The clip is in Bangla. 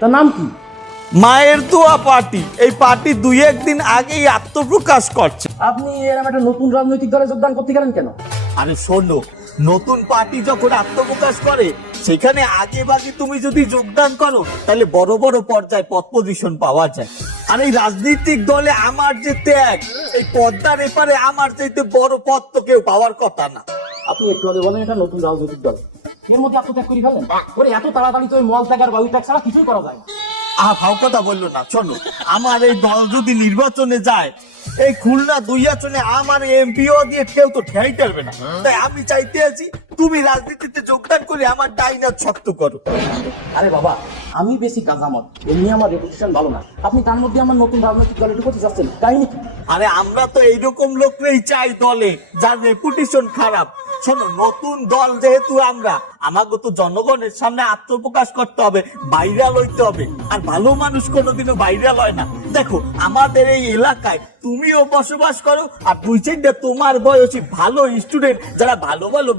তার নাম কি? মায়ের দোয়া পার্টি। এই পার্টি 2-1 দিন আগেই আত্মপ্রকাশ করছে। আপনি এরকম একটা নতুন রাজনৈতিক দলে যোগদান করতে গেলেন কেন? আরে শোনো, নতুন পার্টি যখন আত্মপ্রকাশ করে সেখানে আগে ভাগে তুমি যদি যোগদান করো তাহলে বড় বড় পর্যায়ে পদ পজিশন পাওয়া যায়। আর এই রাজনৈতিক দলে আমার যে ত্যাগ, এই পদ্মার এপারে আমার চাইতে বড় পদ তো কেউ পাওয়ার কথা না। আপনি একটু আগে বলেন এটা নতুন রাজনৈতিক দল, এর মধ্যে আত্মত্যাগ করে ফেলেন? ওরে এত তাড়াতাড়ি তো মল ত্যাগ আর বায়ু ত্যাগ ছাড়া কিছুই করা যায় না। ভাও কথা বললো না। শোনো, আমার এই দল যদি নির্বাচনে যায়, এই খুলনা 2 আসনে আমার এমপিও দিয়ে কেউ তো ঠেই টারবে না। তাই আমি চাইতে আছি তুমি রাজনীতিতে যোগদান করে আমার ডাইনাত শক্ত করো। আরে বাবা, আমি বেশি কাজামত, এমনি আমার রেপুটেশন ভালো না, আপনি তার মধ্যে আমার নতুন রাজনৈতিক দলে ঢুকতে চাচ্ছেন, কাহিনী কি? আরে আমরা তো এইরকম লোকরাই চাই দলে যার রেপুটেশন খারাপ। শোনো, নতুন দল যেহেতু আমরা, আমাকে তো জনগণের সামনে আত্মপ্রকাশ করতে হবে, ভাইরাল হইতে হবে। আর ভালো মানুষ কোনোদিনও ভাইরাল হয় না। দেখো, আমাদের এই এলাকায় তুমিও বসবাস করো, আর 2-4টা তোমার বয়সী ভালো স্টুডেন্ট যারা ভালো ভালো